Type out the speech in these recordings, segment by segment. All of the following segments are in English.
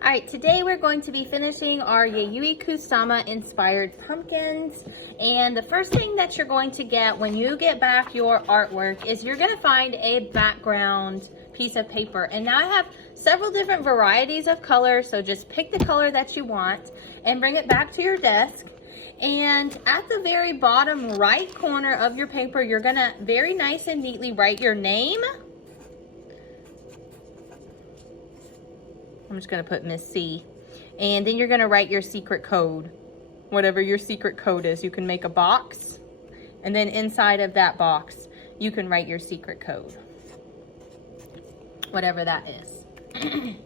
All right, today we're going to be finishing our Yayoi Kusama inspired pumpkins. And the first thing that you're going to get when you get back your artwork is you're going to find a background piece of paper. And now I have several different varieties of colors, so just pick the color that you want and bring it back to your desk. And at the very bottom right corner of your paper, you're going to very nice and neatly write your name. I'm just going to put Miss C. And then you're going to write your secret code. Whatever your secret code is, you can make a box. And then inside of that box, you can write your secret code. Whatever that is.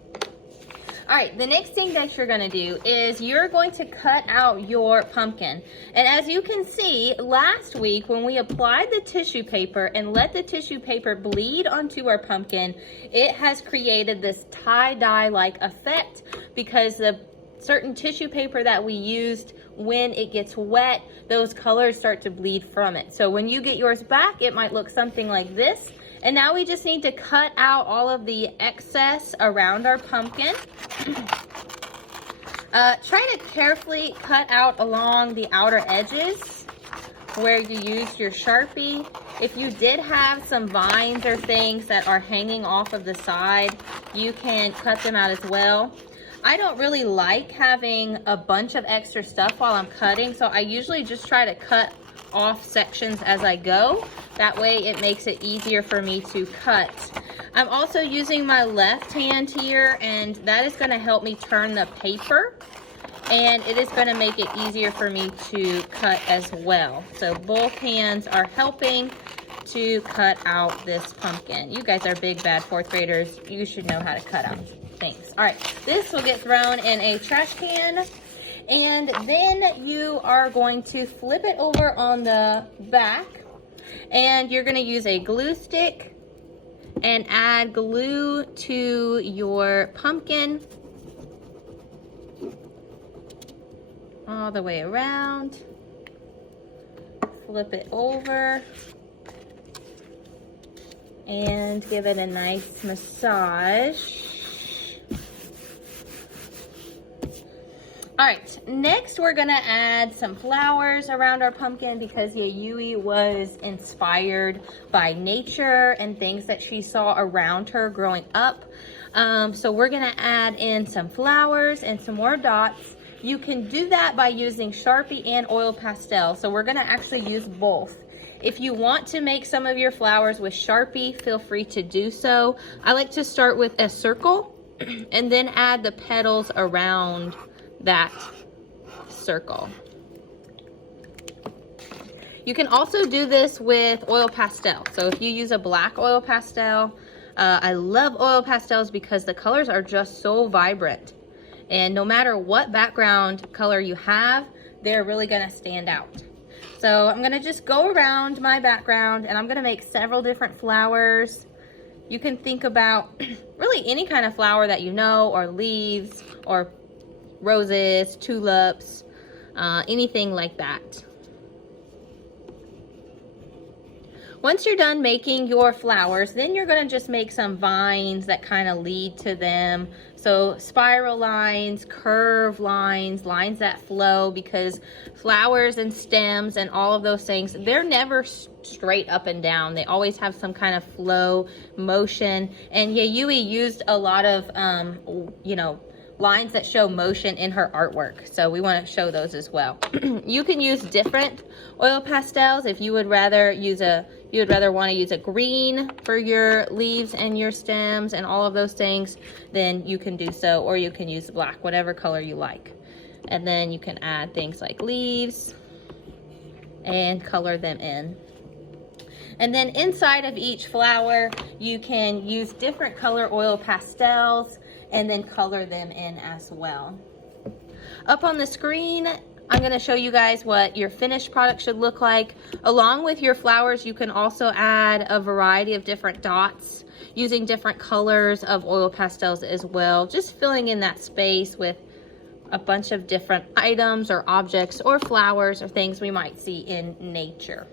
All right, the next thing that you're going to do is you're going to cut out your pumpkin. And as you can see, last week when we applied the tissue paper and let the tissue paper bleed onto our pumpkin, it has created this tie-dye-like effect because the certain tissue paper that we used, when it gets wet, those colors start to bleed from it. So when you get yours back, it might look something like this. And now we just need to cut out all of the excess around our pumpkin. Try to carefully cut out along the outer edges where you used your Sharpie. If you did have some vines or things that are hanging off of the side, you can cut them out as well. I don't really like having a bunch of extra stuff while I'm cutting, so I usually just try to cut off sections as I go. That way it makes it easier for me to cut. I'm also using my left hand here, and that is going to help me turn the paper, and it is going to make it easier for me to cut as well. So both hands are helping to cut out this pumpkin. You guys are big bad fourth graders. You should know how to cut out things. All right, this will get thrown in a trash can. And then you are going to flip it over on the back, and you're going to use a glue stick and add glue to your pumpkin all the way around. Flip it over and give it a nice massage. All right, next we're gonna add some flowers around our pumpkin because Yayoi was inspired by nature and things that she saw around her growing up. So we're gonna add in some flowers and some more dots. You can do that by using Sharpie and oil pastel. So we're gonna actually use both. If you want to make some of your flowers with Sharpie, feel free to do so. I like to start with a circle and then add the petals around that circle. You can also do this with oil pastel. So if you use a black oil pastel, I love oil pastels because the colors are just so vibrant. And no matter what background color you have, they're really gonna stand out. So I'm gonna just go around my background and I'm gonna make several different flowers. You can think about really any kind of flower that you know, or leaves, or roses, tulips, anything like that. Once you're done making your flowers, then you're gonna just make some vines that kind of lead to them. So spiral lines, curve lines, lines that flow, because flowers and stems and all of those things, they're never straight up and down. They always have some kind of flow, motion. And Yayoi used a lot of, lines that show motion in her artwork, so we want to show those as well. You can use different oil pastels. If you would rather want to use a green for your leaves and your stems and all of those things, then you can do so, or you can use black, whatever color you like. And then you can add things like leaves and color them in. And then inside of each flower, you can use different color oil pastels and then color them in as well. Up on the screen, I'm going to show you guys what your finished product should look like. Along with your flowers, you can also add a variety of different dots using different colors of oil pastels as well, just filling in that space with a bunch of different items or objects or flowers or things we might see in nature.